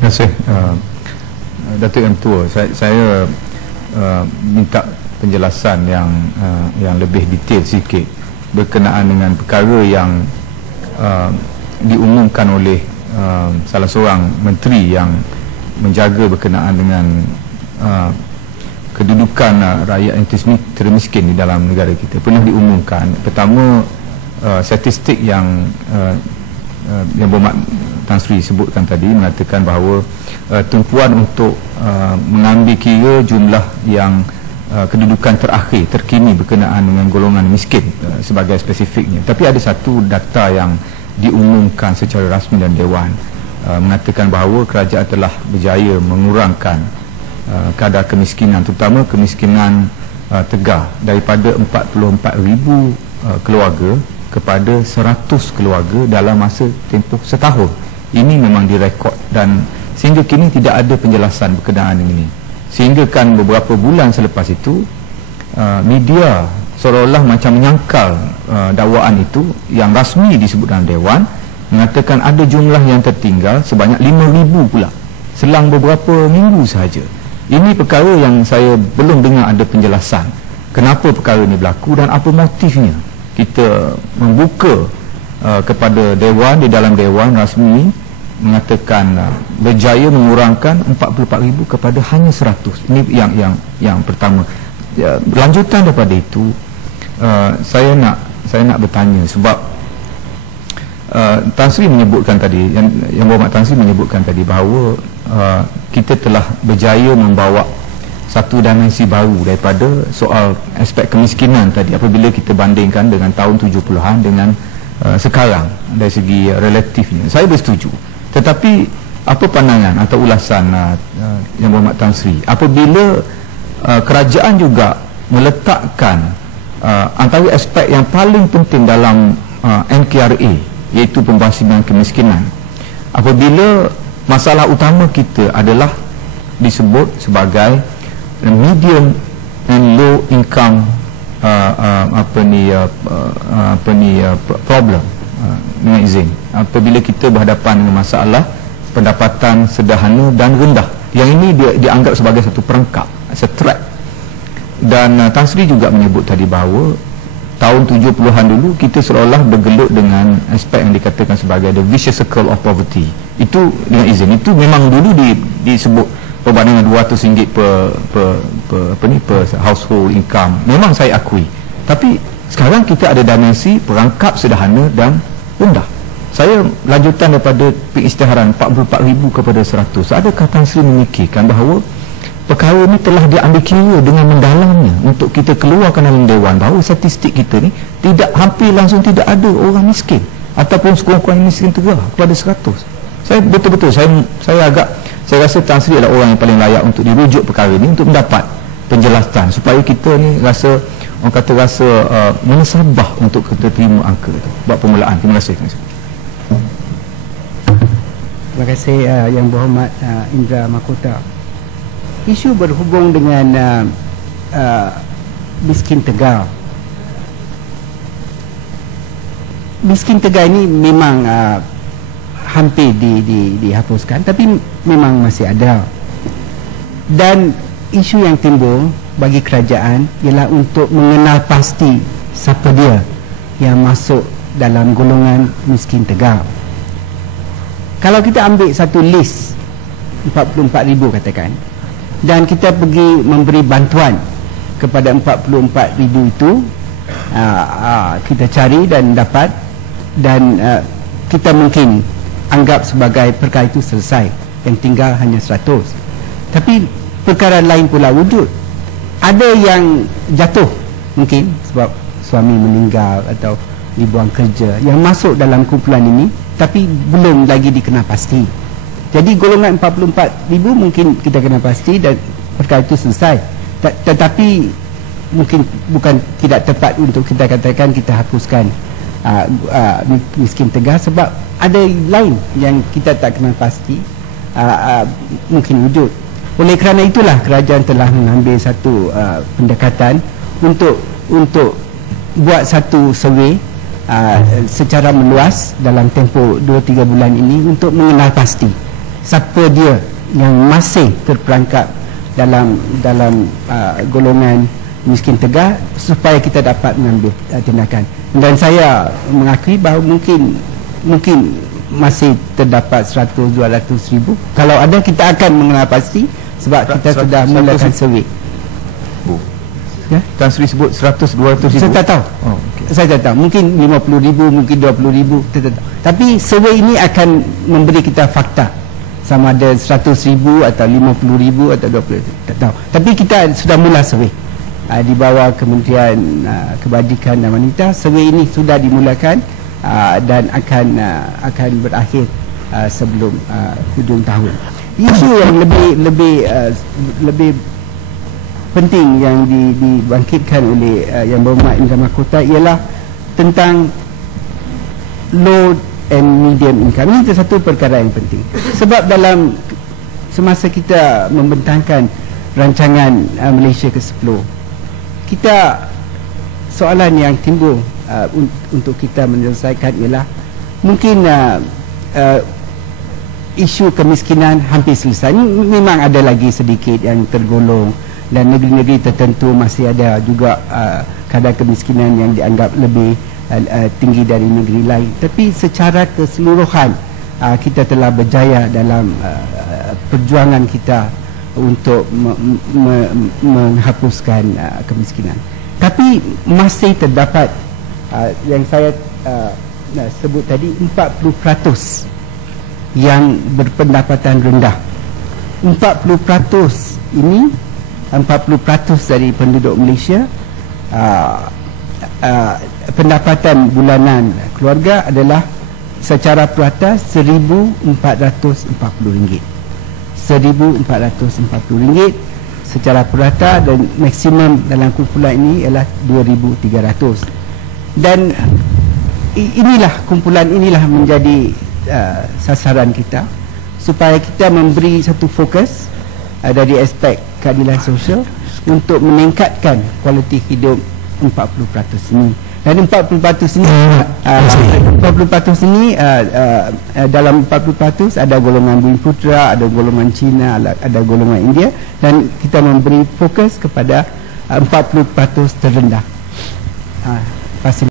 Terima kasih Datuk Yang Tua. Saya minta penjelasan yang lebih detail sikit berkenaan dengan perkara yang diumumkan oleh salah seorang menteri yang menjaga berkenaan dengan kedudukan rakyat yang termiskin di dalam negara kita. Pernah diumumkan pertama statistik yang Berhormat Tan Sri sebutkan tadi, mengatakan bahawa tumpuan untuk mengambil kira jumlah yang kedudukan terakhir terkini berkenaan dengan golongan miskin sebagai spesifiknya. Tapi ada satu data yang diumumkan secara rasmi dan Dewan mengatakan bahawa kerajaan telah berjaya mengurangkan kadar kemiskinan, terutama kemiskinan tegar, daripada 44,000 keluarga kepada 100 keluarga dalam masa tempoh setahun. Ini memang direkod, dan sehingga kini tidak ada penjelasan berkenaan dengan ini. Sehingga kan beberapa bulan selepas itu media seolah-olah macam menyangkal dakwaan itu yang rasmi disebut dalam Dewan, mengatakan ada jumlah yang tertinggal sebanyak 5,000 pula selang beberapa minggu sahaja. Ini perkara yang saya belum dengar ada penjelasan kenapa perkara ini berlaku dan apa motifnya. Kita membuka kepada Dewan, di dalam Dewan rasmi mengatakan berjaya mengurangkan 44,000 kepada hanya 100. Ini yang pertama. Lanjutan daripada itu, saya nak bertanya, sebab Tan Sri menyebutkan tadi, yang Berhormat Tan Sri menyebutkan tadi bahawa kita telah berjaya membawa satu dimensi baru daripada soal aspek kemiskinan tadi apabila kita bandingkan dengan tahun 70-an dengan sekarang dari segi relatifnya. Saya bersetuju. Tetapi apa pandangan atau ulasan Yang Berhormat Tan Sri apabila kerajaan juga meletakkan antara aspek yang paling penting dalam NKRA, iaitu pembasiman kemiskinan, apabila masalah utama kita adalah disebut sebagai medium and low income problem, dengan izin, apabila kita berhadapan dengan masalah pendapatan sederhana dan rendah, yang ini dianggap sebagai satu perangkap, threat. Dan Tan Sri juga menyebut tadi bahawa tahun 70-an dulu kita seolah-olah bergelut dengan aspek yang dikatakan sebagai the vicious circle of poverty. Itu dengan izin, itu memang dulu disebut perbandingan RM200 per household income. Memang saya akui. Tapi sekarang kita ada dimensi perangkap sederhana dan rendah. Saya lanjutan daripada pengisytiharan 44,000 kepada 100. Adakah Tan Sri memikirkan bahawa perkara ini telah diambil kira dengan mendalamnya untuk kita keluarkan dalam Dewan bahawa statistik kita ni hampir langsung tidak ada orang miskin ataupun sekurang-kurangnya miskin tegar kepada 100. Saya betul-betul saya rasa Tan Sri adalah orang yang paling layak untuk dirujuk perkara ini untuk mendapat penjelasan supaya kita ni rasa menasabah untuk kita terima angka itu buat permulaan. Terima kasih. Terima kasih Yang Berhormat Indra Mahkota. Isu berhubung dengan miskin tegar. Miskin tegar ini memang hampir dihapuskan, tapi memang masih ada. Dan isu yang timbul bagi kerajaan ialah untuk mengenal pasti siapa dia yang masuk dalam golongan miskin tegar. Kalau kita ambil satu list 44,000 katakan, dan kita pergi memberi bantuan kepada 44,000 itu, kita cari dan dapat, dan kita mungkin anggap sebagai perkara itu selesai, yang tinggal hanya 100. Tapi perkara lain pula wujud. Ada yang jatuh mungkin sebab suami meninggal atau dibuang kerja, yang masuk dalam kumpulan ini tapi belum lagi dikenal pasti. Jadi golongan 44,000 mungkin kita kenal pasti dan perkara itu selesai. Tetapi mungkin bukan tidak tepat untuk kita katakan kita hapuskan miskin tegar, sebab ada lain yang kita tak kenal pasti mungkin wujud. Oleh kerana itulah kerajaan telah mengambil satu pendekatan untuk buat satu survey secara meluas dalam tempoh 2-3 bulan ini untuk mengenal pasti siapa dia yang masih terperangkap dalam golongan miskin tegar, supaya kita dapat mengambil tindakan. Dan saya mengakui bahawa mungkin masih terdapat 100-200 ribu. Kalau ada, kita akan mengenal pasti, sebab kita sudah mulakan survey. Tan Sri sebut 100-200 ribu. Saya tak tahu. Saya tak tahu. Mungkin 50 ribu, mungkin 20 ribu. Saya tak tahu. Tapi survey ini akan memberi kita fakta, sama ada 100 ribu atau 50 ribu atau 20 ribu. Tak tahu. Tapi kita sudah mula survey di bawah Kementerian Kebajikan dan Wanita. Survey ini sudah dimulakan dan akan berakhir sebelum hujung tahun. Isu yang lebih penting yang dibangkitkan oleh Yang Berhormat Indra Mahkota ialah tentang low and medium income. Ini satu perkara yang penting, sebab dalam semasa kita membentangkan rancangan Malaysia ke-10, kita soalan yang timbul untuk kita menyelesaikan ialah mungkin isu kemiskinan hampir selesai. Memang ada lagi sedikit yang tergolong, dan negeri-negeri tertentu masih ada juga kadar kemiskinan yang dianggap lebih tinggi dari negeri lain. Tapi secara keseluruhan kita telah berjaya dalam perjuangan kita untuk menghapuskan kemiskinan. Tapi masih terdapat yang saya sebut tadi, 40% yang berpendapatan rendah. 40% ini, 40% dari penduduk Malaysia pendapatan bulanan keluarga adalah secara purata RM1,440. RM1,440 secara purata, dan maksimum dalam kumpulan ini ialah RM2,300. Dan kumpulan inilah menjadi sasaran kita, supaya kita memberi satu fokus dari aspek keadilan sosial untuk meningkatkan kualiti hidup 40% ini. Dan 40% ini dalam 40% ada golongan Bumiputera, ada golongan Cina, ada golongan India, dan kita memberi fokus kepada 40% terendah.